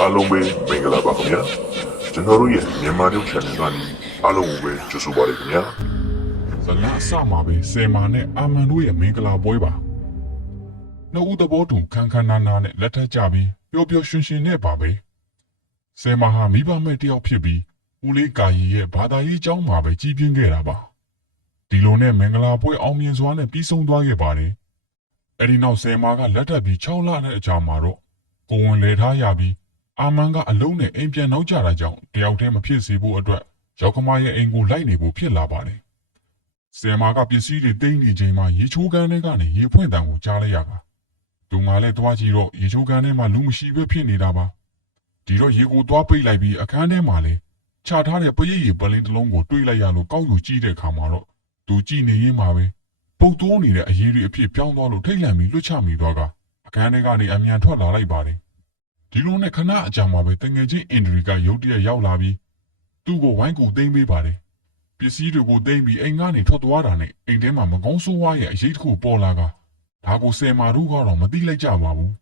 အားလုံးပဲမင်္ဂလာပါခင်ဗျာကျွန်တော်တို့ရဲ့မြန်မာရုပ် channel ကနေအားလုံးကိုပဲကြိုဆိုပါရခင်ဗျာဇလအစမှာပဲဆယ်မာနဲ့အာမန်တို့ရဲ့မင်္ဂလာပွဲပါနှစ်ဦးသဘောတူခန်းခန်းနာနာနဲ့လက်ထပ်ကြပြီးပျော်ပျော်ရွှင်ရွှင်နဲ့ပါပဲဆယ်မာဟာမိဘမဲ့တယောက်ဖြစ်ပြီးဦးလေးကာရီရဲ့ဘာသာရေးကျောင်းမှာပဲကြီးပြင်းခဲ့တာပါဒီလိုနဲ့မင်္ဂလာပွဲအောင်မြင်စွာနဲ့ပြီးဆုံးသွားခဲ့ပါတယ်အဲဒီနောက်ဆယ်မာကလက်ထပ်ပြီး6လနဲ့အကြာမှာတော့ကိုဝင်လေထားရပြီးအာမန်ကအလုံးနဲ့အိမ်ပြန်နောက်ကျတာကြောင့်တယောက်တည်းမဖြစ်စေဖို့အတွက်ရောက်ခမရဲ့အိမ်ကိုလိုက်နေဖို့ဖြစ်လာပါတယ်ဆယ်မာကပစ္စည်းတွေတိမ့်နေချိန်မှာရေချိုးကန်ထဲကနေရေဖွင့်တံကိုကြားလိုက်ရပါသူမှလည်းသွားကြည့်တော့ရေချိုးကန်ထဲမှာလူမရှိပဲဖြစ်နေတာပါဒီတော့ရေကိုသွားပိတ်လိုက်ပြီးအခန်းထဲမှာလည်းချထားတဲ့ပရိရေပလင်းတစ်လုံးကိုတွေးလိုက်ရလို့ကောက်ယူကြည့်တဲ့အခါမှာတော့သူကြည့်နေရင်းမှာပဲပုတ်တိုးနေတဲ့အရေးတွေအဖြစ်ပြောင်းသွားလို့ထိတ်လန့်ပြီးလွတ်ချမိသွားကအခန်းထဲကနေအမြန်ထွက်လာလိုက်ပါတယ်ဒီလိုနဲ့ခဏအကြာမှာပဲတငယ်ချင်းအင်ဒရီကရုတ်တရက်ရောက်လာပြီးသူ့ကိုဝိုင်းကူသိမ်းပေးပါတယ်ပစ္စည်းတွေကိုသိမ်းပြီးအိမ်ကနေထွက်သွားတာနဲ့အိမ်ထဲမှာမကောင်းဆိုးဝါးရဲ့အရေးတစ်ခုပေါ်လာကဒါကိုဆယ်မာတို့ကတော့မသိလိုက်ကြပါဘူး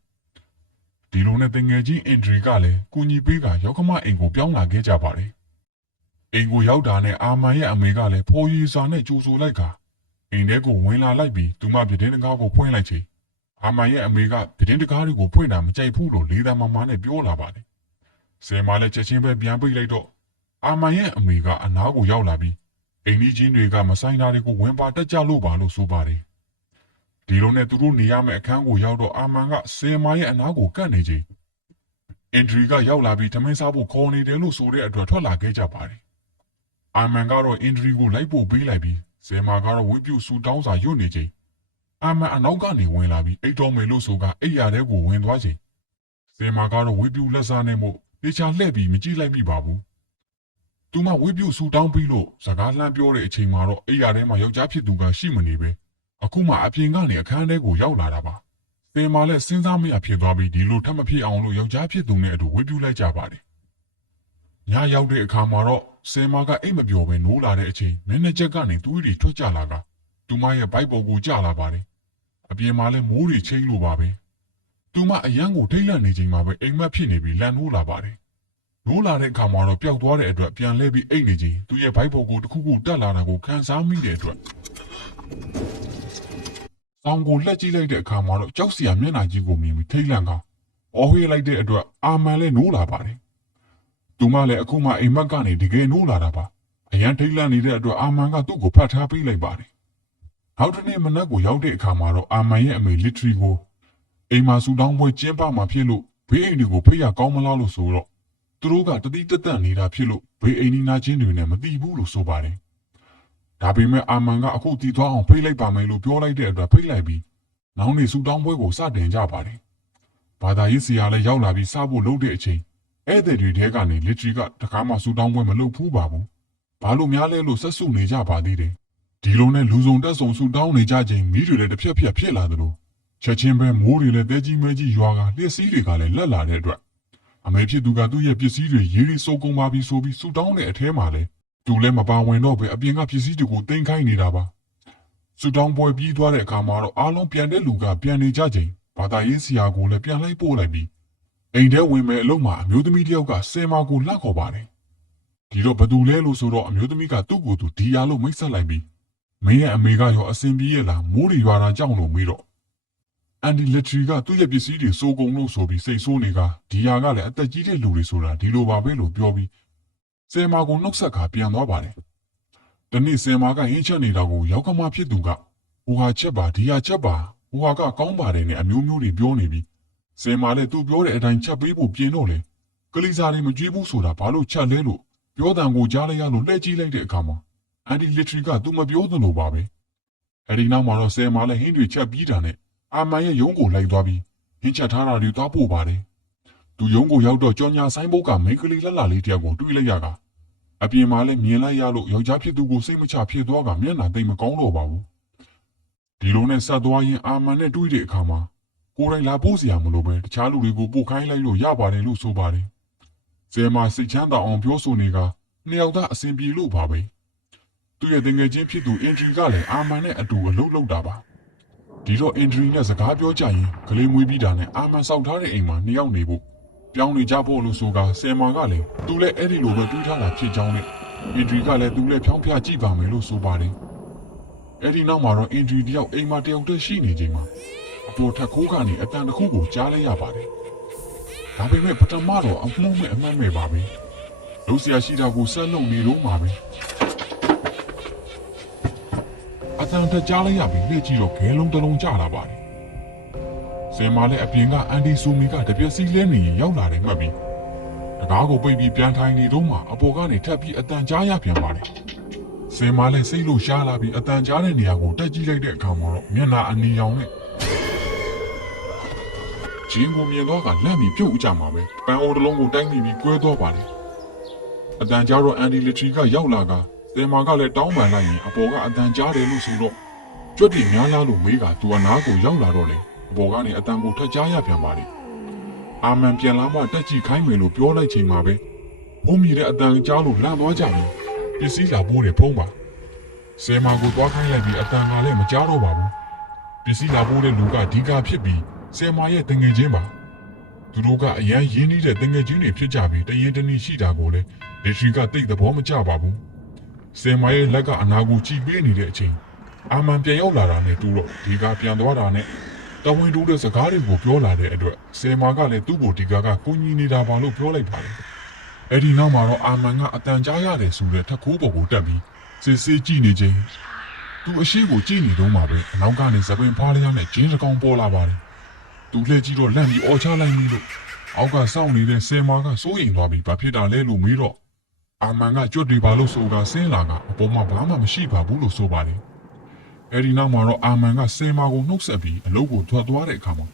ဒီလိုနဲ့တငယ်ချင်းအင်ဒရီကလည်းကူညီပေးကရောက်ခမအိမ်ကိုပြောင်းလာခဲ့ကြပါတယ်အိမ်ကိုရောက်တာနဲ့အာမန်ရဲ့အမေကလည်းဖိုးရီစာနဲ့ကြိုဆိုလိုက်ကအိမ်ထဲကိုဝင်လာလိုက်ပြီးသူမပြတင်းတကားကိုဖွင့်လိုက်ချိန်အာမန်ရဲ့အမေကပြတင်းတကားတွေကိုဖွင့်တာမကြိုက်ဘူးလို့လေးသားမမနဲ့ပြောလာပါတယ်ဆယ်မာလည်းချက်ချင်းပဲပြန်ပိတ်လိုက်တော့အာမန်ရဲ့အမေကအနားကိုရောက်လာပြီးအိမ်ကြီးချင်းတွေကမဆိုင်တာတွေကိုဝင်ပါတက်ကြလို့ပါလို့ဆိုပါတယ်ဒီလိုနဲ့သူတို့နေရမယ့်အခန်းကိုရောက်တော့အာမန်ကဆယ်မာရဲ့အနားကိုကပ်နေချိန်အင်ဒရီကရောက်လာပြီးထမင်းစားဖို့ခေါ်နေတယ်လို့ဆိုတဲ့အတွက်ထွက်လာခဲ့ကြပါတယ်အာမန်ကတော့အင်ဒရီကိုလိုက်ဖို့ပေးလိုက်ပြီးဆယ်မာကတော့ဝိပုဆူတောင်းစာရွတ်နေချိန်အာမန်အနောက်ကနေဝင်လာပြီးအိတ်တော်မယ်လို့ဆိုကအိတ်ရတဲ့ကိုဝင်သွားချိန်ဆယ်မာကတော့ဝိပုလက်စားနဲ့မို့တေချာလှည့်ပြီးမကြည့်လိုက်မိပါဘူးသူမဝိပုဆူတောင်းပြီးလို့စကားလှမ်းပြောတဲ့အချိန်မှာတော့အိတ်ရထဲမှာယောက်ျားဖြစ်သူကရှိမနေပဲအခုမှအပြင်ကနေအခန်းထဲကိုရောက်လာတာပါဆယ်မာလည်းစဉ်းစားမရဖြစ်သွားပြီးဒီလိုထပ်မဖြစ်အောင်လို့ယောက်ျားဖြစ်သူနဲ့အတူဝိပုလိုက်ကြပါတယ်ညရောက်တဲ့အခါမှာတော့ဆယ်မာကအိတ်မပျော်ပဲနိုးလာတဲ့အချိန်မျက်နှာချက်ကနေသွေးတွေထွက်ကြလာကသူမရဲ့ဘိုက်ပေါ်ကိုကျလာပါတယ်အပြင်မှာလည်းမိုးတွေချိန်လို့ပါပဲသူမအရန်ကိုထိတ်လန့်နေချိန်မှာပဲအိမ်မက်ဖြစ်နေပြီးလန်နိုးလာပါတယ်နိုးလာတဲ့အခါမှာတော့ပျောက်သွားတဲ့အတွက်ပြန်လဲပြီးအိတ်နေချိန်သူရဲ့ဘိုက်ပေါ်ကိုတစ်ခုခုတက်လာတာကိုခံစားမိတဲ့အတွက်ဆောင်းကိုလှက်ကြည့်လိုက်တဲ့အခါမှာတော့ကြောက်စရာမျက်နှာကြီးကိုမြင်ပြီးထိတ်လန့်ကအော်ဟေးလိုက်တဲ့အတွက်အာမန်လည်းနိုးလာပါတယ်သူမလည်းအခုမှအိမ်မက်ကနေတကယ်နိုးလာတာပါအရန်ထိတ်လန့်နေတဲ့အတွက်အာမန်ကသူ့ကိုဖတ်ထားပေးလိုက်ပါတယ်နောက်တစ်နေ့မနက်ကိုရောက်တဲ့အခါမှာတော့အာမန်ရဲ့အမေလစ်ထရီကိုအိမ်မှာဆူတောင်းပွဲကျင်းပမှာဖြစ်လို့ဘေးအိမ်တွေကိုဖိတ်ရကောင်းမလားလို့ဆိုတော့သူတို့ကတတိတက်တက်နေတာဖြစ်လို့ဘေးအိမ်နီးနားချင်းတွေနဲ့မသိဘူးလို့ဆိုပါတယ်ဒါပေမဲ့အာမန်ကအခုတည်သွားအောင်ဖိတ်လိုက်ပါမယ်လို့ပြောလိုက်တဲ့အတွက်ဖိတ်လိုက်ပြီးနောက်နေ့ဆူတောင်းပွဲကိုစတင်ကြပါတယ်ဘာသာရေးဆရာလည်းရောက်လာပြီးစဖို့လုပ်တဲ့အချိန်ဧည့်သည်တွေထဲကနေလစ်ထရီကတခါမှဆူတောင်းပွဲမလုပ်ဘူးပါဘူးဘာလို့များလဲလို့ဆက်စုနေကြပါသေးတယ်ဒီလိုနဲ့လူစုံတက်ဆုံဆူတောင်းနေကြချိန်မီးတွေလည်းတစ်ဖြက်ဖြက်ဖြစ်လာသလိုချက်ချင်းပဲမိုးတွေလည်းတဲကြီးမဲကြီးရွာကလျှက်စီးတွေကလည်းလက်လာတဲ့အတွက်အမေဖြစ်သူကသူ့ရဲ့ပစ္စည်းတွေရေးရီစုံကုန်ပါပြီးဆိုပြီးဆူတောင်းတဲ့အထဲမှာလည်းသူလည်းမပါဝင်တော့ပဲအပြင်ကပစ္စည်းတွေကိုတင်ခိုင်းနေတာပါဆူတောင်းပွဲပြီးသွားတဲ့အခါမှာတော့အားလုံးပြန်တဲ့လူကပြန်နေကြချိန်ဘာသာရေးဆရာကိုလည်းပြန်လိုက်ပို့လိုက်ပြီးအိမ်ထဲဝင်မဲ့အလုံးမှာအမျိုးသမီးတယောက်ကဆယ်မာကိုလှခေါ်ပါတယ်ဒီတော့ဘသူလဲလို့ဆိုတော့အမျိုးသမီးကသူ့ကိုယ်သူဒီယာလို့မိတ်ဆက်လိုက်ပြီးမင်းရဲ့အမေကရောအစင်ပြေးရလားမိုးတွေရွာတာကြောင့်လို့မေးတော့အန်ဒီလက်ထရီကသူ့ရဲ့ပစ္စည်းတွေစိုးကုန်လို့ဆိုပြီးစိတ်ဆိုးနေကဒီယာကလည်းအသက်ကြီးတဲ့လူတွေဆိုတာဒီလိုပါပဲလို့ပြောပြီးဆယ်မာကိုနှုတ်ဆက်ခါပြန်သွားပါတယ်တနေ့ဆယ်မာကဟင်းချက်နေတာကိုရောက်ခမဖြစ်သူကဟိုဟာချက်ပါဒီယာချက်ပါဟိုဟာကကောင်းပါတယ်နဲ့အမျိုးမျိုးတွေပြောနေပြီးဆယ်မာလည်းသူပြောတဲ့အတိုင်းချက်ပေးဖို့ပြင်တော့လေကလေးစားတွေမကြွေးဘူးဆိုတာဘာလို့ချက်လဲလို့ပြောတန်ကိုကြားလိုက်ရလို့လှည့်ကြည့်လိုက်တဲ့အခါမှာအန်ဒီလစ်ထရီကသူမပြောသလိုပါပဲအဲဒီနောက်မှာတော့ဆယ်မာလည်းဟင်းတွေချက်ပြီးတာနဲ့အာမန်ရဲ့ရုံးကိုလိုက်သွားပြီးဟင်းချက်ထားတာတွေသွားပို့ပါတယ်သူရုံးကိုရောက်တော့ကြော်ညာဆိုင်ဘုတ်ကမိန်းကလေးလှလှလေးတယောက်ကိုတွေ့လိုက်ရကအပြင်မှာလည်းမြင်လိုက်ရလို့ယောက်ျားဖြစ်သူကိုစိတ်မချဖြစ်သွားကမျက်နှာသိမ့်မကောင်းတော့ပါဘူးဒီလိုနဲ့ဆက်သွားရင်အာမန်နဲ့တွေ့တဲ့အခါမှာကိုယ်တိုင်လာပို့စရာမလိုပဲတခြားလူတွေကိုပို့ခိုင်းလိုက်လို့ရပါတယ်လို့ဆိုပါတယ်ဆယ်မာစိတ်ချမ်းသာအောင်ပြောဆိုနေကနှစ်ယောက်သားအဆင်ပြေလို့ပါပဲသူရဲ့တငယ်ချင်းဖြစ်သူအင်ဒရီကလည်းအာမန်နဲ့အတူအလုပ်လုပ်တာပါဒီတော့အင်ဒရီနဲ့စကားပြောကြရင်ကလေးမွေးပြီးတာနဲ့အာမန်စောက်ထားတဲ့အိမ်မှာနှစ်ယောက်နေဖို့ ပြောင်းနေကြဖို့လို့ဆိုတာဆယ်မာကလည်းသူလည်းအဲ့ဒီလိုပဲတွေးထားတာဖြစ်ကြောင်းနဲ့အင်ဒရီကလည်းသူလည်းဖြောင်းဖျကြည့်ပါမယ်လို့ဆိုပါတယ်အဲ့ဒီနောက်မှာတော့အင်ဒရီတယောက်အိမ်မှာတယောက်တည်းရှိနေချိန်မှာအပေါ်ထက်ခိုးကနေအတန်တစ်ခုကိုကြားလိုက်ရပါတယ်ဒါပေမဲ့ပထမတော့အမှုမဲ့အမှတ်မဲ့ပါပဲလို့ဆရာရှိတာကိုဆက်လုပ်နေလို့မှာပဲအတန်တကြားလိုက်ရပြီးလက်ကြည့်တော့ခဲလုံးတစ်လုံးကျလာပါတယ်ဆယ်မာလည်းအပြင်ကအန်ဒီဆူမီကတပြက်စီလဲနေရင်ရောက်လာတယ်မှတ်ပြီးတကားကိုပိတ်ပြီးပြန်ထိုင်နေတော့မှအပေါ်ကနေထပ်ပြီးအတန်ကြားရပြန်ပါတယ်ဆယ်မာလည်းစိတ်လို့ရှားလာပြီးအတန်ကြားတဲ့နေရာကိုတက်ကြည့်လိုက်တဲ့အခါမှာတော့မျက်နှာအနီရောင်နဲ့ဂျင်းကိုမြင်တော့ကလက်ပြီးပြုတ်ကြမှာပဲပန်းအိုးတစ်လုံးကိုတိုက်မိပြီးကွဲသွားပါတယ်အတန်ကြားတော့အန်ဒီလက်ထရီကရောက်လာကဆယ်မာကလည်းတောင်းပန်လိုက်ရင်အပေါ်ကအတန်ကြားတယ်လို့ဆိုတော့ကြွက်တီများလားလို့မေးကသူအနားကိုရောက်လာတော့လေအပေါ်ကနေအတန်ကိုထက်ကြားရပြန်ပါလေအာမန်ပြန်လာမှတက်ကြည့်ခိုင်းမယ်လို့ပြောလိုက်ချိန်မှာပဲဘုံမြည်တဲ့အတန်ကြားလို့လန့်သွားကြပြီပစ္စည်းလာဖို့တွေဖုံးပါဆယ်မာကိုသွားခိုင်းလိုက်ပြီးအတန်ကလည်းမကြားတော့ပါဘူးပစ္စည်းလာဖို့တဲ့လူကဒီကဖြစ်ပြီးဆယ်မာရဲ့တငယ်ချင်းပါသူတို့ကအရန်ရင်းနှီးတဲ့တငယ်ချင်းတွေဖြစ်ကြပြီးတရင်တနည်းရှိတာကိုလည်းလက်ထရီကတိတ်သဘောမကျပါဘူးဆယ်မာရဲ့လက်ကအနာကိုကြည့်ပေးနေတဲ့အချိန်အာမန်ပြန်ရောက်လာတာနဲ့တူတော့ဒီကပြန်သွားတာနဲ့တဝင်းတိုးတဲ့စကားတွေကိုပြောလာတဲ့အတွက်ဆယ်မာကလည်းသူ့ကိုဒီကကိုကြီးနေတာပါလို့ပြောလိုက်ပါတယ်အဲ့ဒီနောက်မှာတော့အာမန်ကအတန်ကြားရတယ်ဆိုတဲ့ထက်ခိုးပေါ်ကိုတက်ပြီးစစ်စစ်ကြည့်နေချိန်သူအရှိကိုကြည့်နေတော့မှပဲအနောက်ကနေသပင်ဖားလျားနဲ့ဂျင်းစကောင်ပေါ်လာပါတယ်သူလှည့်ကြည့်တော့လန့်ပြီးအော်ချလိုက်ပြီလို့အောက်ကစောင့်နေတဲ့ဆယ်မာကစိုးရိမ်သွားပြီးဘာဖြစ်တာလဲလို့မေးတော့အာမန်ကကြွတ်တွေပါလို့ဆိုတာဆင်းလာကအပေါ်မှာဘာမှမရှိပါဘူးလို့ဆိုပါတယ်အဲ့ဒီနောက်မှာတော့အာမန်ကဆယ်မာကိုနှုတ်ဆက်ပြီးအလုပ်ကိုထွက်သွားတဲ့အခါမှာ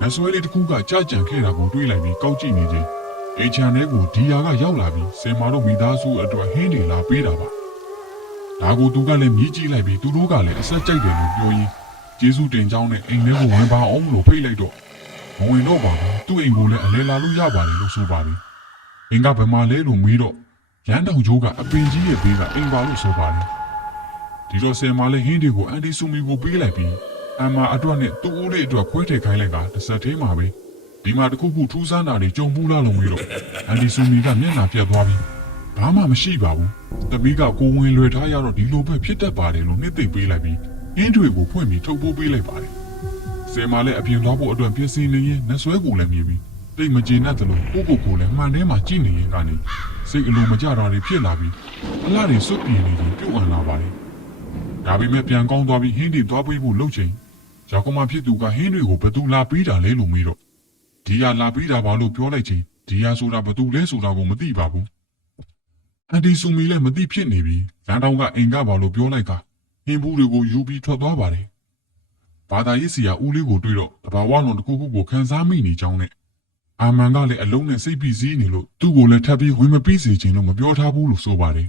နဆွဲလေးတစ်ခုကကြာကြံခဲ့တာကိုတွေးလိုက်ပြီးကောက်ကြည့်နေချိန်အိမ်ချန်ထဲကိုဒီယာကရောက်လာပြီးဆယ်မာတို့မိသားစုအတွက်ဟင်းတွေလာပေးတာပါဒါကိုသူကလည်းမြည်ကြည့်လိုက်ပြီးသူတို့ကလည်းအဆက်ကြိုက်တယ်လို့ပြောရင်းကျေးဇူးတင်ကြောင်းနဲ့အိမ်ထဲကိုဝင်ပါအောင်လို့ဖိတ်လိုက်တော့မဝင်တော့ပါဘူးသူ့အိမ်ကိုလည်းအလဲလာလို့ရပါတယ်လို့ဆိုပါတယ်အိမ်ကဘယ်မှာလဲလို့မေးတော့ရန်တောင်ကျိုးကအပင်ကြီးရဲ့ဘေးကအိမ်ပါလို့ဆိုပါတယ်ဒီတော့ဆယ်မာလည်းဟင်းတွေကိုအန်တီဆူမီကိုပေးလိုက်ပြီးအမ်မာအတွက်နဲ့သူ့ဦးလေးအတွက်ခွဲထည့်ခိုင်းလိုက်ကတစ်ဆက်သေးမှာပဲဒီမှာတခုခုထူးဆန်းတာတွေကြုံဘူးလားလို့မေးတော့အန်တီဆူမီကမျက်နှာပြတ်သွားပြီးဘာမှမရှိပါဘူးတပီးကကိုဝင်လွယ်ထားရတော့ဒီလိုပဲဖြစ်တတ်ပါတယ်လို့နှစ်သိမ့်ပေးလိုက်ပြီးအင်းတွေကိုဖွင့်ပြီးထုတ်ပိုးပေးလိုက်ပါတယ်ဆယ်မာလည်းအပြင်သွားဖို့အတွက်ပြင်ဆင်နေရင်နှဆွဲကိုလည်းမြည်ပြီးတိတ်မကျေနပ်တယ်လို့ကိုလည်းမှန်ထဲမှာကြည့်နေရင်ကနေစိတ်အလိုမကျတာတွေဖြစ်လာပြီးအလားတွေစွတ်ပြင်းနေပြီးပြုတ်အံလာပါတယ်ဒါပေမဲ့ပြန်ကောင်းသွားပြီးဟင်းတွေသွားပေးဖို့လှုပ်ချိန်ရောက်ကမဖြစ်သူကဟင်းတွေကိုဘယ်သူလာပေးတာလဲလို့မေးတော့ဒီဟာလာပေးတာပါလို့ပြောလိုက်ချိန်ဒီဟာဆိုတာဘယ်သူလဲဆိုတာကိုမသိပါဘူးအန်တီဆူမီလည်းမသိဖြစ်နေပြီးလမ်းတောင်ကအိမ်ကပါလို့ပြောလိုက်ကဟင်းဘူးတွေကိုယူပြီးထွက်သွားပါတယ်ဘာသာရေးဆရာဦးလေးကိုတွေ့တော့တဘာဝလုံးတစ်ခုခုကိုခန်းစားမိနေကြောင်းနဲ့အာမန်ကလည်းအလုံးနဲ့စိတ်ဖိစီးနေလို့သူ့ကိုလည်းထပ်ပြီးဝင်မပြီးစေချင်လို့မပြောထားဘူးလို့ဆိုပါတယ်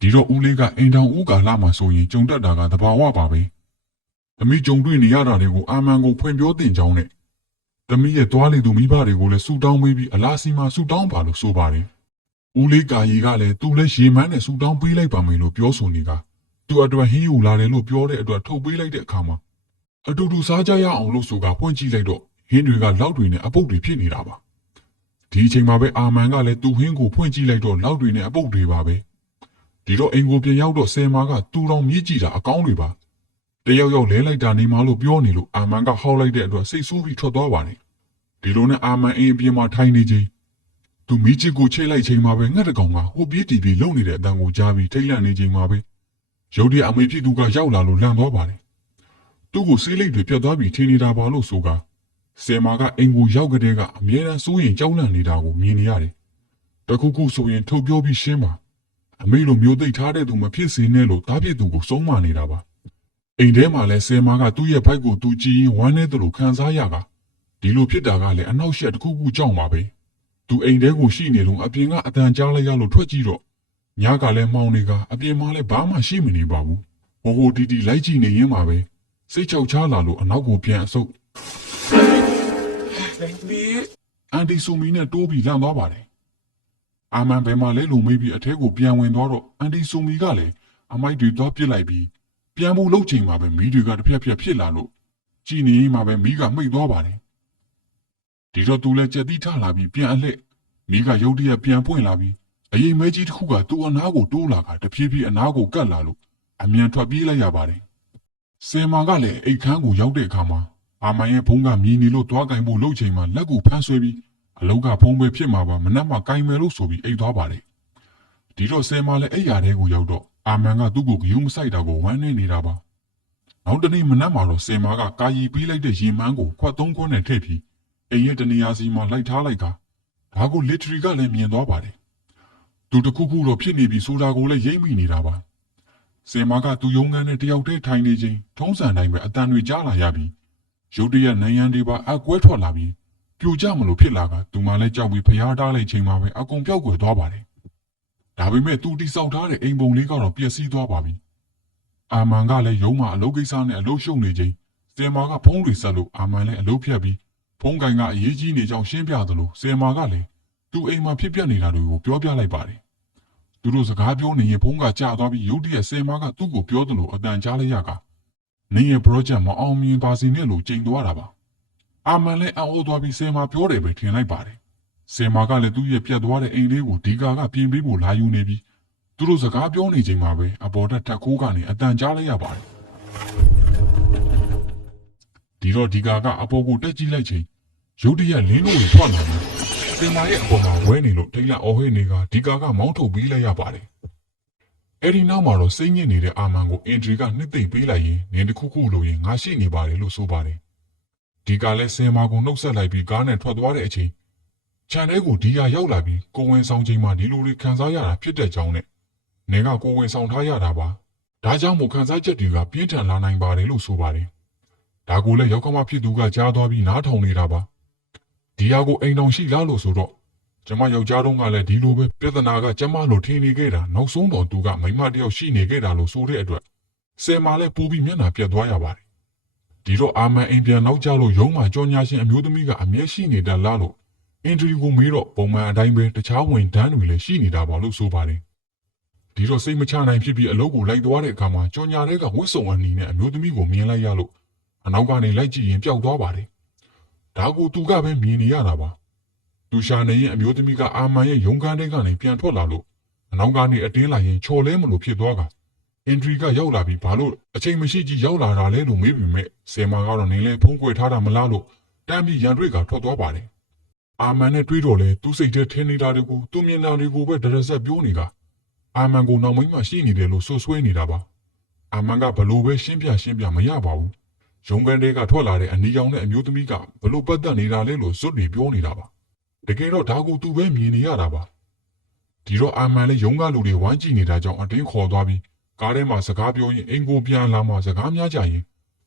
ဒီတော့ဦးလေးကအိမ်တောင်ဦးကာလာမှာဆိုရင်ကြုံတတ်တာကတဘာဝပါပဲသမီးကြုံတွေ့နေရတာတွေကိုအာမန်ကိုဖွင့်ပြောတင်ကြောင်းနဲ့သမီးရဲ့သွားလေသူမိဘတွေကိုလည်းဆူတောင်းပေးပြီးအလားစီမှာဆူတောင်းပါလို့ဆိုပါတယ်ဦးလေးကာရီကလည်းသူ့လည်းရေမန်းနဲ့ဆူတောင်းပေးလိုက်ပါမယ်လို့ပြောဆိုနေကသူ့အတွက်ဟင်းယူလာတယ်လို့ပြောတဲ့အတွက်ထုတ်ပေးလိုက်တဲ့အခါမှာအတူတူစားကြရအောင်လို့ဆိုကဖွင့်ကြည့်လိုက်တော့ဟင်းတွေကလောက်တွေနဲ့အပုပ်တွေဖြစ်နေတာပါဒီအချိန်မှာပဲအာမန်ကလည်းသူ့ဟင်းကိုဖွင့်ကြည့်လိုက်တော့လောက်တွေနဲ့အပုပ်တွေပါပဲဒီတော့အိမ်ကိုပြန်ရောက်တော့ဆယ်မာကသူ့တော်မြည်ကြည့်တာအကောင်းတွေပါတယောက်ယောက်လဲလိုက်တာနေမှလို့ပြောနေလို့အာမန်ကဟောက်လိုက်တဲ့အတွက်စိတ်ဆိုးပြီးထွက်သွားပါတယ်ဒီလိုနဲ့အာမန်အိမ်အပြင်မှာထိုင်နေချိန်သူမိချစ်ကိုချိတ်လိုက်ချိန်မှာပဲငှက်တကောင်ကဟိုပြေးတီပြေးလုံနေတဲ့အတန်ကိုကြားပြီးထိတ်လန့်နေချိန်မှာပဲရုတ်တရက်အမေဖြစ်သူကရောက်လာလို့လန့်သွားပါတယ်သူ့ကိုဆေးလိပ်တွေပြတ်သွားပြီးထင်းနေတာပါလို့ဆိုကဆယ်မာကအိမ်ကိုရောက်ကြတဲ့ကအမြဲတမ်းစိုးရင်ကြောက်လန့်နေတာကိုမြင်နေရတယ်တခုခုဆိုရင်ထုတ်ပြောပြီးရှင်းပါအမေလိုမျိုးသိထားတဲ့သူမဖြစ်စေနဲ့လို့တားပြစ်သူကိုဆုံးမနေတာပါအိမ်ထဲမှာလဲဆယ်မာကသူ့ရဲ့ဘိုက်ကိုသူကြည့်ရင်ဝမ်းနေတဲ့လို့ခံစားရကဒီလိုဖြစ်တာကလည်းအနောက်ရှက်တစ်ခုခုကြောင့်ပါပဲသူအိမ်ထဲကိုရှိနေလို့အပြင်ကအတန်ကြားလိုက်ရလို့ထွက်ကြည့်တော့ညကလည်းမှောင်နေကအပြင်မှာလည်းဘာမှရှိမနေပါဘူးဟိုတီတီလိုက်ကြည့်နေရင်းမှာပဲစိတ်ချောက်ချလာလို့အနောက်ကိုပြန်အဆုပ်အန်တီဆူမီနဲ့တိုးပြီးလန့်သွားပါတယ်အာမန်ဘယ်မှာလဲလို့မေးပြီးအထဲကိုပြန်ဝင်သွားတော့အန်တီဆူမီကလည်းအမိုက်တွေသွားပစ်လိုက်ပြီးပြန်ဖို့လှုပ်ချိန်မှာပဲမီးတွေကတစ်ဖြက်ဖြက်ဖြစ်လာလို့ကြည်နေရင်မှပဲမီးကမှိတ်သွားပါတယ်ဒီ ဒီတော့သူလည်းကြက်တိထလာပြီးပြန်အလှည့်မိကရုတ်တရက်ပြန်ပွင့်လာပြီးအရင်မဲကြီးတစ်ခုကသူ့အနားကိုတိုးလာကတဖြည်းဖြည်းအနားကိုကတ်လာလို့အမြန်ထွက်ပြေးလိုက်ရပါတယ်ဆယ်မာကလည်းအိတ်ခမ်းကိုရောက်တဲ့အခါမှာအာမန်ရဲ့ဘုံကမြည်နေလို့သွားကင်ဖို့လှုပ်ချိန်မှာလက်ကိုဖမ်းဆွဲပြီးအလောက်ကဖုံးပဲဖြစ်မှာပါမနှက်မှကင်မယ်လို့ဆိုပြီးအိတ်သွားပါတယ်ဒီတော့ဆယ်မာလည်းအိယာထဲကိုရောက်တော့အာမန်ကသူ့ကိုဂယုမဆိုင်တာကိုဝမ်းနေနေတာပါနောက်တနေ့မနှက်မှာတော့ဆယ်မာကကာယီပေးလိုက်တဲ့ရင်မန်းကိုခွက်သုံးခွက်နဲ့ထည့်ပြီးအိမ်ရဲ့တနေရာစီမှာလိုက်ထားလိုက်ကဒါကိုလစ်ထရီကလည်းမြင်သွားပါတယ်သူတခုခုတော့ဖြစ်နေပြီဆိုတာကိုလည်းရိပ်မိနေတာပါဆယ်မာကသူ့ရုံးခန်းနဲ့တယောက်တည်းထိုင်နေချိန်ထုံးစံတိုင်းပဲအတန်တွေကြားလာရပြီးရုတ်တရက်နိုင်ရန်တွေပါအကွဲထွက်လာပြီးပြိုကျမလို့ဖြစ်လာကသူမှလည်းကြောက်ပြီးဖျားထားလိုက်ချိန်မှာပဲအကုန်ပြောက်ကွယ်သွားပါတယ်ဒါပေမဲ့သူတိဆောက်ထားတဲ့အိမ်ပုံလေးကတော့ပျက်စီးသွားပါပြီအာမန်ကလည်းရုံးမှာအလုပ်ကိစ္စနဲ့အလုပ်ရှုပ်နေချိန်ဆယ်မာကဖုံးတွေဆက်လို့အာမန်လည်းအလုပ်ဖြတ်ပြီးဖုံးကန်ကအရေးကြီးနေကြောင်းရှင်းပြသလိုဆယ်မာကလည်းသူ့အိမ်မှာဖြစ်ပျက်နေတာတွေကိုပြောပြလိုက်ပါတယ်သူတို့စကားပြောနေရင်ဖုံးကကြာသွားပြီးရုတ်တရက်ဆယ်မာကသူ့ကိုပြောသလိုအတန်ကြားလိုက်ရကနင်းရဲ့ project မအောင်မြင်ပါစေနဲ့လို့ကြိမ်သွားတာပါအာမန်လည်းအော်သွားပြီးဆယ်မာပြောတယ်ပဲထင်လိုက်ပါတယ်ဆယ်မာကလည်းသူ့ရဲ့ပြတ်သွားတဲ့အိမ်လေးကိုဒီကာကပြင်ပေးဖို့လာယူနေပြီးသူတို့စကားပြောနေချိန်မှာပဲအပေါ်တက်ခိုးကနေအတန်ကြားလိုက်ရပါတယ်ဒီတော့ဒီကာကအပေါ်ကိုတက်ကြည့်လိုက်ချိန်ရုတ်တရက်လင်းလို့ထွက်လာတယ်ဆယ်မာရဲ့အပေါ်မှာဝဲနေလို့ထိတ်လန့်အော်ဟစ်နေကဒီကာကမောင်းထုတ်ပေးလိုက်ရပါတယ်အဲ့ဒီနောက်မှာတော့စိတ်ညစ်နေတဲ့အာမန်ကိုအင်ထရီကနှစ်သိမ့်ပေးလိုက်ရင်နင်းတစ်ခုခုလိုရင်ငါရှိနေပါတယ်လို့ဆိုပါတယ်ဒီကလည်းဆယ်မာကိုနှုတ်ဆက်လိုက်ပြီးကားနဲ့ထွက်သွားတဲ့အချိန်ခြံထဲကိုဒီယာရောက်လာပြီးကိုဝင်ဆောင်ချိန်မှာဒီလိုတွေခံစားရတာဖြစ်တဲ့ကြောင်းနဲ့နေကကိုဝင်ဆောင်ထားရတာပါဒါကြောင့်မို့ခံစားချက်တွေကပြင်းထန်လာနိုင်ပါတယ်လို့ဆိုပါတယ်ဒါကိုလည်းရောက်ကမဖြစ်သူကကြားသွားပြီးနားထောင်နေတာပါဒီယာကိုအိမ်တော်ရှိလားလို့ဆိုတော့ကျမယောက်ျားတုန်းကလည်းဒီလိုပဲပြဿနာကကျမလိုထင်နေခဲ့တာနောက်ဆုံးတော့သူကမိမတယောက်ရှိနေခဲ့တာလို့ဆိုတဲ့အတွက်ဆယ်မာလည်းပူပြီးမျက်နှာပြတ်သွားရပါတယ်ဒီတော့အာမန်အိမ်ပြန်နောက်ကျလို့ရုံးမှာကြော်ညာရှင်အမျိုးသမီးကအမျက်ရှိနေတယ်လားလို့အင်ထရီကိုမေးတော့ပုံမှန်အတိုင်းပဲတခြားဝင်တန်းတွေလည်းရှိနေတာပါလို့ဆိုပါတယ်ဒီတော့စိတ်မချနိုင်ဖြစ်ပြီးအလုပ်ကိုလိုက်သွားတဲ့အခါမှာကြော်ညာတွေကဝတ်စုံအနီနဲ့အမျိုးသမီးကိုမြင်လိုက်ရလို့အနောက်ကနေလိုက်ကြည့်ရင်ပျောက်သွားပါတယ်ဒါကိုသူကပဲမြင်နေရတာပါသူရှာနေရင်အမျိုးသမီးကအာမန်ရဲ့ရုံးခန်းထဲကနေပြန်ထွက်လာလို့အနောက်ကနေအတင်းလာရင်ချော်လဲမလို့ဖြစ်သွားကအင်ထရီကရောက်လာပြီးဘာလို့အချိန်မရှိကြီးရောက်လာတာလဲလို့မေးပြီးမဲ့ဆယ်မာကတော့နင်းလဲဖုံးကွယ်ထားတာမလားလို့တမ်းပြီးရန်တွေကထွက်သွားပါတယ်အာမန်နဲ့တွေးတော့လဲသူ့စိတ်ထဲထင်းနေတာတွေကိုသူမြင်တာတွေကိုပဲဒရဆက်ပြောနေတာအာမန်ကိုနောက်မိန်းမရှိနေတယ်လို့ဆွဆွဲနေတာပါအာမန်ကဘလို့ပဲရှင်းပြမရပါဘူးရုံးခန်းထဲကထွက်လာတဲ့အနီရောင်နဲ့အမျိုးသမီးကဘလို့ပတ်သက်နေတာလဲလို့ဇွတ်တွေပြောနေတာပါတကယ်တော့ဒါကိုသူပဲမြင်နေရတာပါဒီတော့အာမန်လည်းရုံးကလူတွေဝိုင်းကြည့်နေတာကြောင့်အတင်းခေါ်သွားပြီးကားထဲမှာစကားပြောရင်အင်ကိုပြန်လာမှစကားများကြရင်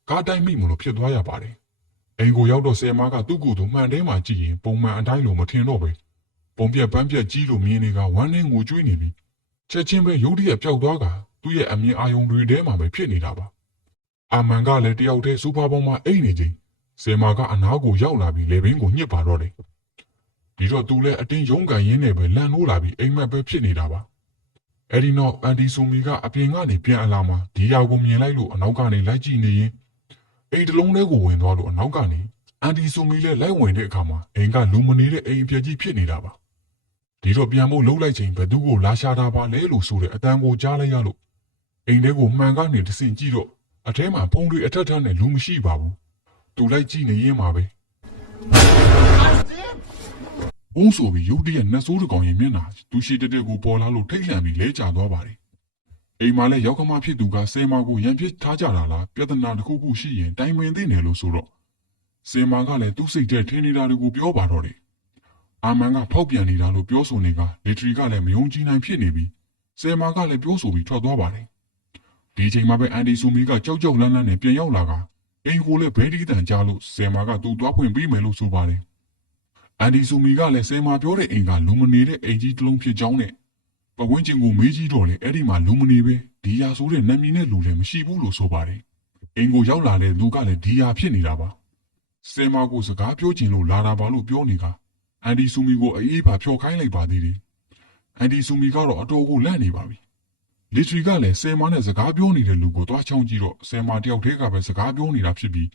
ကားတိုင်းမိမလို့ဖြစ်သွားရပါတယ်အင်ကိုရောက်တော့ဆယ်မားကသူ့ကိုယ်သူမှန်တဲမှာကြည့်ရင်ပုံမှန်အတိုင်းလိုမထင်တော့ပဲပုံပြက်ပန်းပြက်ကြီးလိုမြင်နေကဝမ်းနဲ့ငိုကြွေးနေပြီးချက်ချင်းပဲရုတ်တရက်ပျောက်သွားကသူ့ရဲ့အမြင်အာရုံတွေထဲမှာပဲဖြစ်နေတာပါအာမန်ကလည်းတယောက်တည်းစူပါပေါ်မှာအိတ်နေချိန်ဆယ်မားကအနားကိုရောက်လာပြီးလေဘင်းကိုညှစ်ပါတော့တယ်ဒီတော့သူလည်းအတင်းရုံးကန်ရင်းနဲ့ပဲလန့်လို့လာပြီးအိမ်မက်ပဲဖြစ်နေတာပါအဲ့ဒီနောက်အန်ဒီဆူမီကအပြင်ကနေပြန်အလာမှာဒီယာကိုမြင်လိုက်လို့အနောက်ကနေလိုက်ကြည့်နေရင်အိမ်တလုံးလေးကိုဝင်သွားလို့အနောက်ကနေအန်ဒီဆူမီလည်းလိုက်ဝင်တဲ့အခါမှာအိမ်ကလူမနေတဲ့အိမ်အပြက်ကြီးဖြစ်နေတာပါဒီတော့ပြန်ဖို့လှုပ်လိုက်ချိန်ဘသူကိုလာရှာတာပါလဲလို့ဆိုတဲ့အတန်ကိုကြားလိုက်ရလို့အိမ်ထဲကိုမှန်ကနေတဆင့်ကြည့်တော့အထဲမှာဖုံးတွေအထက်ထက်နဲ့လူမရှိပါဘူးသူလိုက်ကြည့်နေရင်းမှာပဲအုံးဆိုပြီးရုတ်တရက်နှက်ဆိုးတကောင်ရင်မျက်နှာသူရှိတဲ့ကိုပေါ်လာလို့ထိတ်လန့်ပြီးလဲကျသွားပါတယ်အိမ်မှာလည်းရောက်ကမဖြစ်သူကဆယ်မာကိုရန်ဖြစ်ထားကြတာလားပြဿနာတစ်ခုခုရှိရင်တိုင်ပင်သိနေလို့ဆိုတော့ဆယ်မာကလည်းသူ့စိတ်ထဲထင်းနေတာတွေကိုပြောပါတော့တယ်အာမန်ကဖောက်ပြန်နေတာလို့ပြောဆိုနေကလီထရီကလည်းမယုံကြည်နိုင်ဖြစ်နေပြီးဆယ်မာကလည်းပြောဆိုပြီးထွက်သွားပါတယ်ဒီချိန်မှာပဲအန်ဒီဆူမီကကြောက်ကြောက်လန့်လန့်နဲ့ပြန်ရောက်လာကအိမ်ကိုလည်းဘဲဒီတန်ကြားလို့ဆယ်မာကသူ့သွားဖွင့်ပေးမယ်လို့ဆိုပါတယ်အန်ဒီဆူမီကလည်းဆယ်မာပြောတဲ့အိမ်ကလူမနေတဲ့အိမ်ကြီးတစ်လုံးဖြစ်ကြောင်းနဲ့ပဝင်းကျင်ကိုမေးကြည့်တော့လေအဲ့ဒီမှာလူမနေပဲဒီယာဆိုတဲ့နာမည်နဲ့လူလည်းမရှိဘူးလို့ဆိုပါတယ်အိမ်ကိုရောက်လာတဲ့လူကလည်းဒီယာဖြစ်နေတာပါဆယ်မာကိုစကားပြောချင်လို့လာတာပါလို့ပြောနေကအန်ဒီဆူမီကိုအေးပါဖျော်ခိုင်းလိုက်ပါသေးတယ်အန်ဒီဆူမီကတော့အတော်ကိုလန့်နေပါပြီလီထရီကလည်းဆယ်မာနဲ့စကားပြောနေတဲ့လူကိုသွားချောင်းကြည့်တော့ဆယ်မာတယောက်တည်းကပဲစကားပြောနေတာဖြစ်ပြီး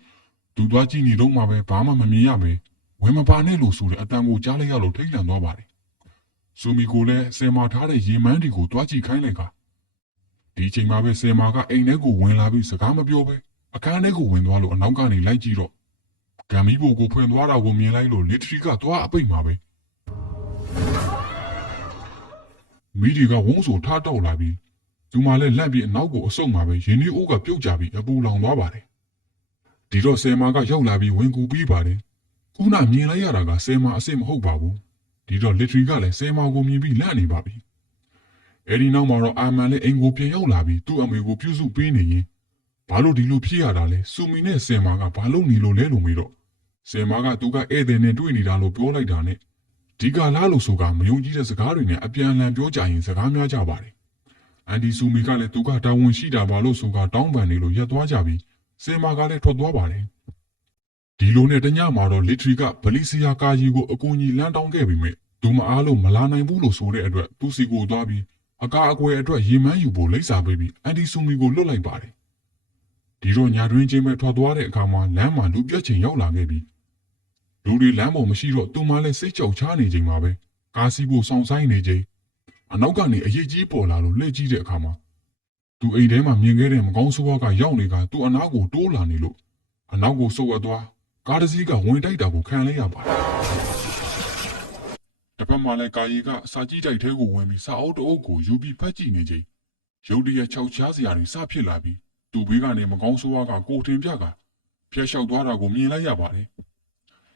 သူသွားကြည့်နေတော့မှပဲဘာမှမမြင်ရပဲဝ ဝင်မပါနဲ့လို့ဆိုတဲ့အတန်ကိုကြားလိုက်ရလို့ထိတ်လန့်သွားပါတယ်။ဆူမီကိုလည်းဆယ်မာထားတဲ့ရေမန်းတွေကိုတွားကြည့်ခိုင်းလိုက်ကဒီချိန်မှာပဲဆယ်မာကအိမ်ထဲကိုဝင်လာပြီးစကားမပြောဘဲအခန်းထဲကိုဝင်သွားလို့အနောက်ကနေလိုက်ကြည့်တော့ဂမ်မီဘိုကိုဖွင့်သွားတာကိုမြင်လိုက်လို့လီထရီကသွားအပိတ်မှာပဲမိဒီကဝုန်းဆိုထားတော့လာပြီးသူမှလည်းလက်ပြီးအနောက်ကိုအဆုတ်မှာပဲရင်းနှီးအိုးကပြုတ်ကျပြီးအပူလောင်သွားပါတယ်ဒီတော့ဆယ်မာကရောက်လာပြီးဝင်ကူပြီးပါတယ်ခုနမြင်လိုက်ရတာကဆယ်မာအစ်စ်မဟုတ်ပါဘူးဒီတော့လီထရီကလည်းဆယ်မာကိုမြင်ပြီးလန့်နေပါပြီအဲဒီနောက်မှာတော့အာမန်လည်းအိမ်ကိုပြန်ရောက်လာပြီးသူ့အမေကိုပြုစုပေးနေရင်ဘာလို့ဒီလိုဖြစ်ရတာလဲဆူမီနဲ့ဆယ်မာကဘာလို့နေလို့လဲလို့မေးတော့ဆယ်မာကသူကဧည့်သည်နဲ့တွေ့နေတာလို့ပြောလိုက်တာနဲ့ဒီကလားလို့ဆိုကမယုံကြည်တဲ့စကားတွေနဲ့အပြန်အလှန်ပြောကြရင်စကားများကြပါတယ်အန်ဒီဆူမီကလည်းသူကတာဝန်ရှိတာပါလို့ဆိုကတောင်းပန်နေလို့ရက်သွားကြပြီးဆယ်မာကလည်းထွက်သွားပါတယ်ဒီလိုနဲ့တညမှာတော့လီထရီကဗလီစီယာကာကြီးကိုအကူအညီလမ်းတောင်းခဲ့ပြီးမြဲသူမအားလို့မလာနိုင်ဘူးလို့ဆိုတဲ့အတွက်သူစီကိုသွားပြီးအကာအကွယ်အတွက်ရေမန်းယူဖို့လိပ်စာပေးပြီးအန်ဒီဆူမီကိုလွတ်လိုက်ပါတယ်ဒီတော့ညာတွင်ချင်းပဲထွက်သွားတဲ့အခါမှာလမ်းမှာလူပြက်ချိန်ရောက်လာခဲ့ပြီးလူတွေလမ်းပေါ်မရှိတော့သူမှလည်းစိတ်ကြောက်ချနေချိန်မှာပဲကားစီးဖို့စောင့်ဆိုင်နေချိန်အနောက်ကနေအရေးကြီးပေါ်လာလို့လှည့်ကြည့်တဲ့အခါမှာသူအိမ်ထဲမှာမြင်ခဲ့တဲ့မကောင်းဆိုးဝါးကရောက်နေကသူ့အနားကိုတိုးလာနေလို့အနောက်ကိုဆုတ်အပ်သွားကားတစ်စီးကဝင်တိုက်တာကိုခံလိုက်ရပါတယ်တစ်ဖက်မှာလည်းကာယီကစာကြည့်တိုက်ထဲကိုဝင်ပြီးစာအုပ်တအုပ်ကိုယူပြီးဖတ်ကြည့်နေချိန်ရုတ်တရက်ခြောက်ချားစရာတွေစဖြစ်လာပြီးသူ့ဘေးကနေမကောင်းဆိုးဝါးကကိုတင်ပြကဖျက်လျှောက်သွားတာကိုမြင်လိုက်ရပါတယ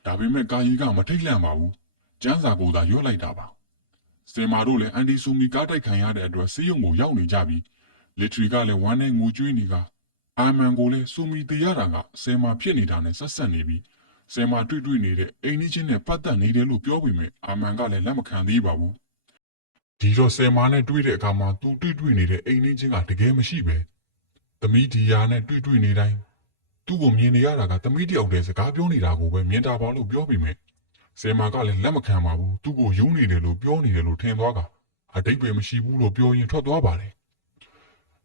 ်ဒါပေမဲ့ကာယီကမထိတ်လန့်ပါဘူးကျန်းစာကိုသာရွတ်လိုက်တာပါစင်မာတို့လည်းအန်ဒီဆူမီကားတိုက်ခံရတဲ့အတွက်စီးရုံကိုရောက်နေကြပြီးလီထရီကလည်းဝမ်းနဲ့ငိုကြွေးနေကအာမန်ကိုလည်းဆူမီတေရတာကစင်မာဖြစ်နေတာနဲ့ဆက်ဆက်နေပြီးစင်မာတွေ့နေတဲ့အိမ်ကြီးချင်းနဲ့ပတ်သက်နေတယ်လို့ပြောပေမဲ့အာမန်ကလည်းလက်မခံသေးပါဘူးဒီတော့စင်မာနဲ့တွေ့တဲ့အခါမှာသူတွေ့နေတဲ့အိမ်ကြီးချင်းကတကယ်မရှိပဲသမီးဒီယာနဲ့တွေ့နေတိုင်းသူ့ကိုမြင်နေရတာကသမီးတယောက်တည်းစကားပြောနေတာကိုပဲမြင်တာပါလို့ပြောပေမဲ့ဆယ်မာကလည်းလက်မခံပါဘူးသူ့ကိုယုံနေတယ်လို့ပြောနေတယ်လို့ထင်သွားကအတိတ်ပဲမရှိဘူးလို့ပြောရင်ထွက်သွားပါတယ်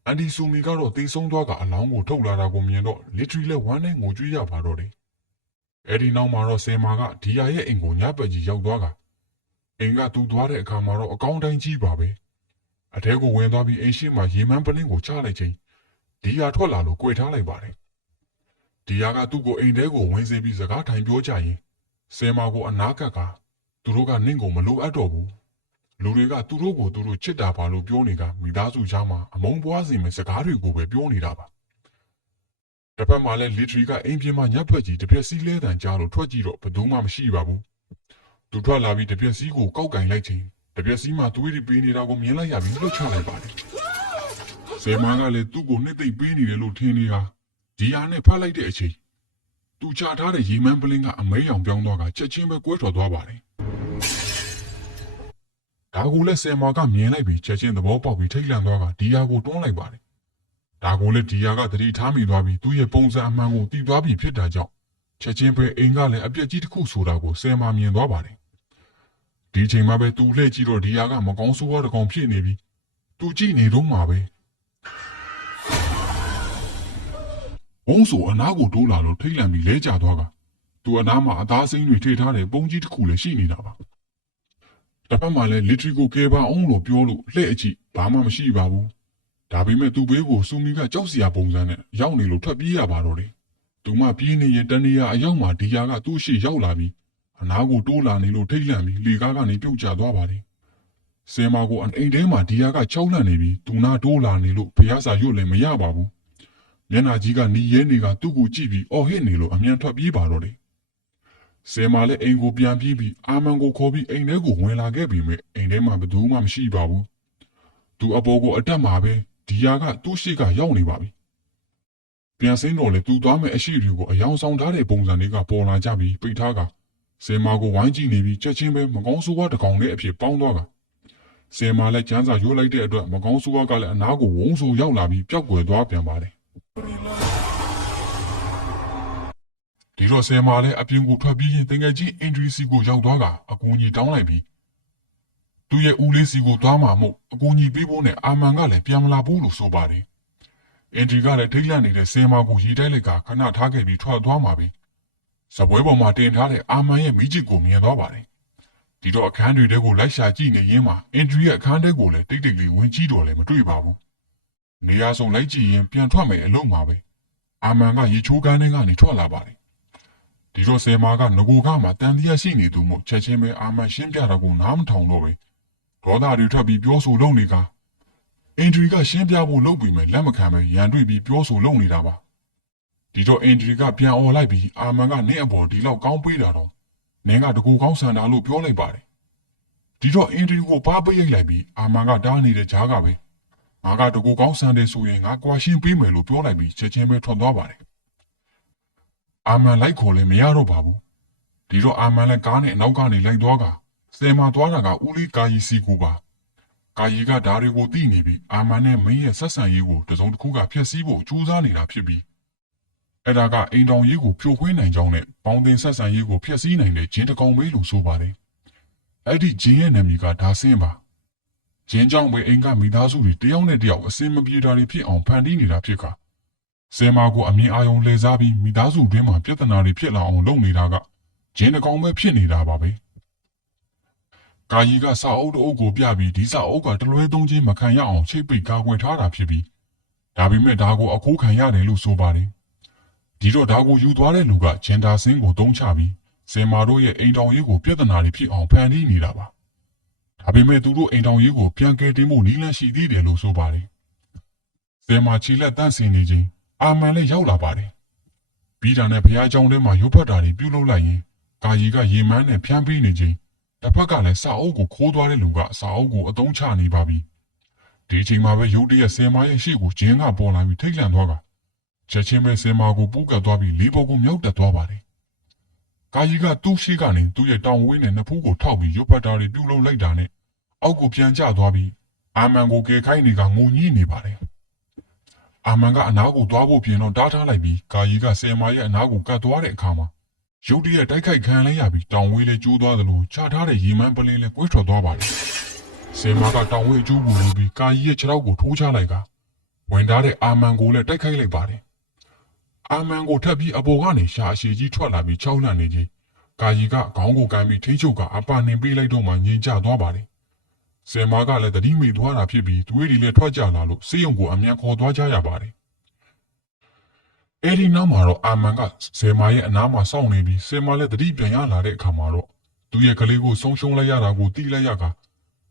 အန်ဒီဆူမီကတော့တေဆုံးသွားကအလောင်းကိုထုတ်လာတာကိုမြင်တော့လီထရီလည်းဝမ်းနဲ့ငိုကြွေးရပါတော့တယ်အဲဒီနောက်မှာတော့ဆယ်မာကဒီယာရဲ့အိမ်ကိုညပက်ကြီးရောက်သွားကအိမ်ကသူ့သွားတဲ့အခါမှာတော့အကောင်းတိုင်းကြီးပါပဲအထဲကိုဝင်သွားပြီးအိမ်ရှိမှရေမန်းပလင်းကိုချလိုက်ချင်းဒီယာထွက်လာလို့ကြွေထားလိုက်ပါတယ်ဒီယာကသူ့ကိုအိမ်ထဲကိုဝင်စေပြီးစကားထိုင်ပြောကြရင်ဆယ်မာကိုအနာကပ်ကသူတို့ကနင့်ကိုမလိုအပ်တော့ဘူးလူတွေကသူတို့ကိုသူတို့ချစ်တာပါလို့ပြောနေကမိသားစုကြားမှာအမုန်းပွားစေမယ့်စကားတွေကိုပဲပြောနေတာပါတစ်ဖက်မှာလည်းလီထရီကအိမ်ပြင်မှာညက်ဖက်ကြီးတစ်ပြက်စီးလဲတန်ကြားလို့ထွက်ကြည့်တော့ဘယ်သူမှမရှိပါဘူးသူထွက်လာပြီးတစ်ပြက်စီးကိုကောက်ကင်လိုက်ချင်းတစ်ပြက်စီးမှာသွေးတွေပေးနေတာကိုမြင်လိုက်ရပြီးလှုပ်ချလိုက်ပါတယ်ဆယ်မာကလည်းသူ့ကိုနှစ်သိမ့်ပေးနေတယ်လို့ထင်နေတာဒီဟာနဲ့ဖတ်လိုက်တဲ့အချိန်သူချထားတဲ့ရေမန်းပလင်းကအမဲရောင်ပြောင်းသွားကချက်ချင်းပဲကွဲထွက်သွားပါတယ်ဒါကိုလည်းဆယ်မာကမြင်လိုက်ပြီးချက်ချင်းသဘောပေါက်ပြီးထိတ်လန့်သွားကဒီယာကိုတွန်းလိုက်ပါတယ်ဒါကိုလည်းဒီယာကသတိထားမိသွားပြီးသူ့ရဲ့ပုံစံအမှန်ကိုသိသွားပြီးဖြစ်တာကြောင့်ချက်ချင်းပဲအိမ်ကလည်းအပြက်ကြီးတစ်ခုဆိုတာကိုဆယ်မာမြင်သွားပါတယ်ဒီချိန်မှာပဲသူလှည့်ကြည့်တော့ဒီယာကမကောင်းဆိုးဝါးတစ်ကောင်ဖြစ်နေပြီးသူကြည့်နေတော့မှာပဲဘုံဆိုအနားကိုတိုးလာလို့ထိတ်လန့်ပြီးလဲကျသွားကသူအနားမှာအသားစိမ်းတွေထိထားတဲ့ပုံကြီးတစ်ခုလည်းရှိနေတာပါတစ်ဖက်မှာလည်းလီထရီကိုကဲပါအောင်လို့ပြောလို့လှည့်အကြည့်ဘာမှမရှိပါဘူးဒါပေမဲ့သူ့ဘေးကိုဆူမီကကြောက်စရာပုံစံနဲ့ရောက်နေလို့ထွက်ပြေးရပါတော့တယ်သူမပြေးနေရင်တနေရာအရောက်မှာဒီယာကသူ့ရှိရောက်လာပြီးအနားကိုတိုးလာနေလို့ထိတ်လန့်ပြီးလေကားကနေပြုတ်ကျသွားပါတယ်ဆယ်မာကိုအိမ်ထဲမှာဒီယာကချောက်လန့်နေပြီးသူနာတိုးလာနေလို့ဖျားစာရွတ်လည်းမရပါဘူးမျက်နှာကြီးကနီးရဲနေကသူ့ကိုကြည့်ပြီးအော်ဟစ်နေလို့အမြန်ထွက်ပြေးပါတော့တယ်ဆယ်မာလည်းအိမ်ကိုပြန်ပြေးပြီးအာမန်ကိုခေါ်ပြီးအိမ်ထဲကိုဝင်လာခဲ့ပြီးမြဲအိမ်ထဲမှာဘယ်သူမှမရှိပါဘူးသူအပေါ်ကိုအတက်မှာပဲဒီယာကသူ့ရှိကရောက်နေပါပြီပြန်စင်းတော့လေသူသွားမဲ့အရှိတွေကိုအယောင်ဆောင်ထားတဲ့ပုံစံတွေကပေါ်လာကြပြီးပိတ်ထားကဆယ်မာကိုဝိုင်းကြည့်နေပြီးချက်ချင်းပဲမကောင်းဆိုးဝါးတစ်ကောင်နဲ့အဖြစ်ပေါင်းသွားကဆယ်မာလည်းကျန်းစာရွတ်လိုက်တဲ့အတွက်မကောင်းဆိုးဝါးကလည်းအနားကိုဝုန်းဆိုရောက်လာပြီးပျောက်ကွယ်သွားပြန်ပါတယ်ဒီတော့ဆယ်မာလည်းအပြင်ကိုထွက်ပြေးရင်တငယ်ချင်းအင်ဒရီစီကိုရောက်သွားကအကူအညီတောင်းလိုက်ပြီးသူ့ရဲ့ဦးလေးစီကိုသွားမှာမို့အကူအညီပေးဖို့နဲ့အာမန်ကလည်းပြန်မလာဘူးလို့ဆိုပါတယ်အင်ဒရီကလည်းထိတ်လန့်နေတဲ့ဆယ်မာကိုရေးတိုက်လိုက်ကခဏထားခဲ့ပြီးထွက်သွားမှာပဲ စပွဲပေါ်မှာတင်ထားတဲ့အာမန်ရဲ့မိချစ်ကိုမြင်သွားပါတယ်ဒီတော့အခန်းတွေတဲကိုလိုက်ရှာကြည့်နေရင်းမှာအင်ဒရီရဲ့အခန်းတဲကိုလည်းတိတ်တိတ်လေးဝင်ကြည့်တော့လည်းမတွေ့ပါဘူးနေရာစုံလိုက်ကြည့်ရင်ပြန်ထွက်မယ်အလုံးမှာပဲအာမန်ကရေချိုးကန်းထဲကနေထွက်လာပါတယ်ဒီတော့ဆယ်မာကငကိုကမှတန်တရားရှိနေသူမို့ချက်ချင်းပဲအာမန်ရှင်းပြတာကိုနားမထောင်တော့ပဲဒေါသတွေထွက်ပြီးပြောဆိုလုံနေကအင်ဒရီကရှင်းပြဖို့လုပ်ပြီးမယ်လက်မခံပဲရန်တွေ့ပြီးပြောဆိုလုံနေတာပါဒီတော့အင်ဒရီကပြန်អော်လိုက်ပြီးအာမန်ကနင့်အပေါ်ဒီလောက်ကောင်းပေးတာတော့နင်းကတကူကောင်းဆန်တာလို့ပြောလိုက်ပါတယ်ဒီတော့အင်ဒရီကိုပါပိတ်လိုက်ပြီးအာမန်ကတားနေတဲ့ကြားကပဲငါကတကူကောင်းဆန်တယ်ဆိုရင်ငါကွာရှင်းပေးမယ်လို့ပြောလိုက်ပြီးချက်ချင်းပဲထွက်သွားပါတယ်အာမန်လိုက်ခေါ်လည်းမရတော့ပါဘူးဒီတော့အာမန်လည်းကားနဲ့အနောက်ကနေလိုက်သွားကစင်မာသွားတာကဦးလေးကာယီစီကူပါကာယီကဓာတွေကိုတိနေပြီးအာမန်နဲ့မင်းရဲ့ဆက်ဆံရေးကိုတစုံတစ်ခုကဖျက်ဆီးဖို့ကြိုးစားနေတာဖြစ်ပြီးအဲ့ဒါကအိမ်တောင်ရေးကိုဖြိုခွင်းနိုင်ကြောင်းနဲ့ပေါင်းတင်ဆက်ဆံရေးကိုဖျက်ဆီးနိုင်တဲ့ဂျင်းတကောင်ပဲလို့ဆိုပါတယ်အဲ့ဒီဂျင်းရဲ့နာမည်ကဒါဆင်းပါဂျင်းကြောင့်ပဲအိမ်ကမိသားစုတွေတယောက်နဲ့တယောက်အစင်မပြေတာတွေဖြစ်အောင်ဖန်တီးနေတာဖြစ်ခါဆင်မာကိုအမြင်အာရုံလှည့်စားပြီးမိသားစုတွင်းမှာပြဿနာတွေဖြစ်လာအောင်လုပ်နေတာကဂျင်းတကောင်ပဲဖြစ်နေတာပါပဲကာယီကစာအုပ်တအုပ်ကိုပြပြီးဒီစာအုပ်ကတလွဲသုံးချင်းမခံရအောင်ချိတ်ပိတ်ကာကွယ်ထားတာဖြစ်ပြီးဒါပေမဲ့ဒါကိုအခိုးခံရတယ်လို့ဆိုပါတယ်ဒီတော့ဒါကိုယူသွားတဲ့လူကဂျင်ဒါဆင်းကိုတုံးချပြီးစင်မာတို့ရဲ့အိမ်တောင်ရေးကိုပြဿနာတွေဖြစ်အောင်ဖန်တီးနေတာပါဒါပေမဲ့သူတို့အိမ်တောင်ရေးကိုပြန်ကယ်တင်ဖို့နည်းလမ်းရှိသေးတယ်လို့ဆိုပါတယ်စင်မာချီလက်တန့်စင်နေခြင်းအာမန်လည်းရောက်လာပါတယ်ပြီးတာနဲ့ဘုရားကျောင်းထဲမှာရုပ်ဖတ်တာတွေပြုလုပ်လိုက်ရင်ကာယီကရေမန်းနဲ့ဖျန်းပေးနေခြင်းတစ်ဖက်ကလည်းစာအုပ်ကိုခိုးသွားတဲ့လူကစာအုပ်ကိုအသုံးချနေပါပြီဒီအချိန်မှာပဲရုတ်တရက်စင်မာရဲ့ရှေ့ကိုဂျင်းကပေါ်လာပြီးထိတ်လန့်သွားကချက်ချင်းပဲစင်မာကိုပူးကပ်သွားပြီးလေးပေါ်ကိုမြောက်တက်သွားပါတယ်ကာယီကသူ့ရှိကနေသူ့ရဲ့တောင်ဝင်းနဲ့နှစ်ဖူးကိုထောက်ပြီးရုပ်ဖတ်တာတွေပြုလုပ်လိုက်တာနဲ့အောက်ကိုပြန်ကျသွားပြီးအာမန်ကိုကယ်ခိုင်းနေကငုံညည်းနေပါတယ်အာမန်ကအနားကိုသွားဖို့ပြင်တော့တားထားလိုက်ပြီးကာယီကစင်မာရဲ့အနားကိုကတ်သွားတဲ့အခါမှာရုတ်တရက်တိုက်ခိုက်ခံလိုက်ရပြီးတောင်ဝေးလေးကျိုးသွားသလိုချထားတဲ့ရေမန်းပလင်းလေးကွဲထွက်သွားပါတယ်စင်မာကတောင်ဝေးအကျိုးကိုလူပြီးကာယီရဲ့ခြေထောက်ကိုထိုးချလိုက်ကဝင်ထားတဲ့အာမန်ကိုလည်းတိုက်ခိုက်လိုက်ပါတယ်အာမန်ကိုထပ်ပြီးအပေါ်ကနေရှာအရှိကြီးထွက်လာပြီးချောင်းလန့်နေကြီးကာယီကခေါင်းကိုကန်ပြီးထိချုပ်ကအပနှင်ပေးလိုက်တော့မှငြိမ်ကျသွားပါတယ်စင်မာကလည်းတတိမိသွားတာဖြစ်ပြီးသွေးတွေလည်းထွက်ကြလာလို့စေးရုံကိုအမြန်ခေါ်သွားကြရပါတယ်အဲဒီနောက်မှာတော့အာမန်ကစင်မာရဲ့အနားမှာစောင့်နေပြီးစင်မာလည်းတတိပြန်ရလာတဲ့အခါမှာတော့သူ့ရဲ့ကလေးကိုဆုံးရှုံးလိုက်ရတာကိုသိလိုက်ရက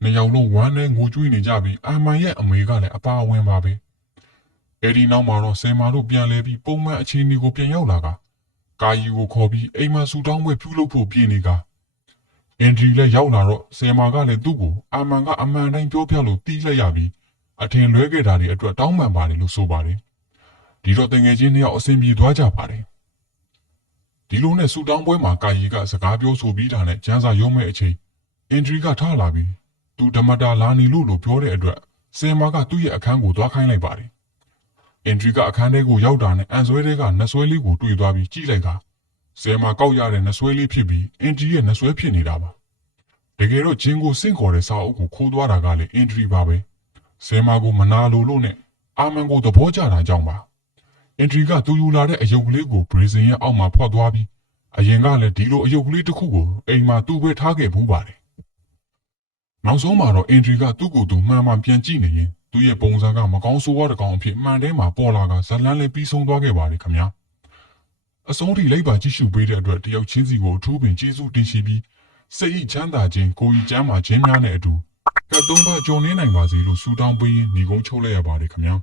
နှစ်ယောက်လုံးဝမ်းနဲ့ငိုကြွေးနေကြပြီးအာမန်ရဲ့အမေကလည်းအပါအဝင်ပါပဲအဲဒီနောက်မှာတော့စင်မာတို့ပြန်လဲပြီးပုံမှန်အခြေအနေကိုပြန်ရောက်လာကကာယီကိုခေါ်ပြီးအိမ်မှာဆူတောင်းပွဲပြုလုပ်ဖို့ပြင်နေကအင်ဒရီလည်းရောက်လာတော့စင်မာကလည်းသူ့ကိုအာမန်ကအမှန်တိုင်းပြောပြလို့တီးလိုက်ရပြီးအထင်လွဲခဲ့တာတွေအတွက်တောင်းပန်ပါတယ်လို့ဆိုပါတယ်ဒီတော့တငယ်ချင်းနှစ်ယောက်အဆင်ပြေသွားကြပါတယ်ဒီလိုနဲ့ဆူတောင်းပွဲမှာကာယီကစကားပြောဆိုပြီးတာနဲ့ကျန်းစာရုံးမဲ့အချိန်အင်ဒရီကထားလာပြီးသူဓမ္မတာလာနေလို့ပြောတဲ့အတွက်စင်မာကသူ့ရဲ့အခန်းကိုသွားခိုင်းလိုက်ပါတယ်အင်ဒရီကအခန်းထဲကိုရောက်တာနဲ့အန်ဆွဲတွေကနှဆွဲလေးကိုတွေ့သွားပြီးကြည့်လိုက်ကစင်မာကောက်ရတဲ့နှဆွဲလေးဖြစ်ပြီးအင်ဒရီရဲ့နှဆွဲဖြစ်နေတာပါတကယ်တော့ဂျင်းကိုစင့်ခေါ်တဲ့စာအုပ်ကိုခိုးသွားတာကလည်းအင်ဒရီပါပဲစင်မာကိုမနာလိုလို့နဲ့အာမန်ကိုသဘောကျတာကြောင့်ပါအင်ဒရီကသူယူလာတဲ့အယုတ်ကလေးကိုဘရီဇင်ရဲ့အောက်မှာဖွက်သွားပြီးအရင်ကလည်းဒီလိုအယုတ်ကလေးတစ်ခုကိုအိမ်မှာသူ့ပဲထားခဲ့ဘူးပါတယ်နောက်ဆုံးမှာတော့အင်ဒရီကသူ့ကိုယ်သူမှန်မှန်ပြန်ကြည့်နေရင်သူ့ရဲ့ပုံစံကမကောင်းဆိုးဝါးတကောင်အဖြစ်မှန်တဲမှာပေါ်လာကဇလန်းလေးပြီးဆုံးသွားခဲ့ပါတယ်ခင်ဗျာအဆုံးထိလိုက်ပါကြည့်ရှုပေးတဲ့အတွက်တယောက်ချင်းစီကိုအထူးပင်ကျေးဇူးတင်ရှိပြီးစိတ်ချမ်းသာခြင်းကိုယ်ကြီးကျမ်းမာခြင်းများနဲ့အတူကတ်သုံးပါကြော်နေနိုင်ပါစေလို့ဆုတောင်းပေးရင်းညီကုန်းချုပ်လိုက်ရပါတယ်ခင်ဗျာ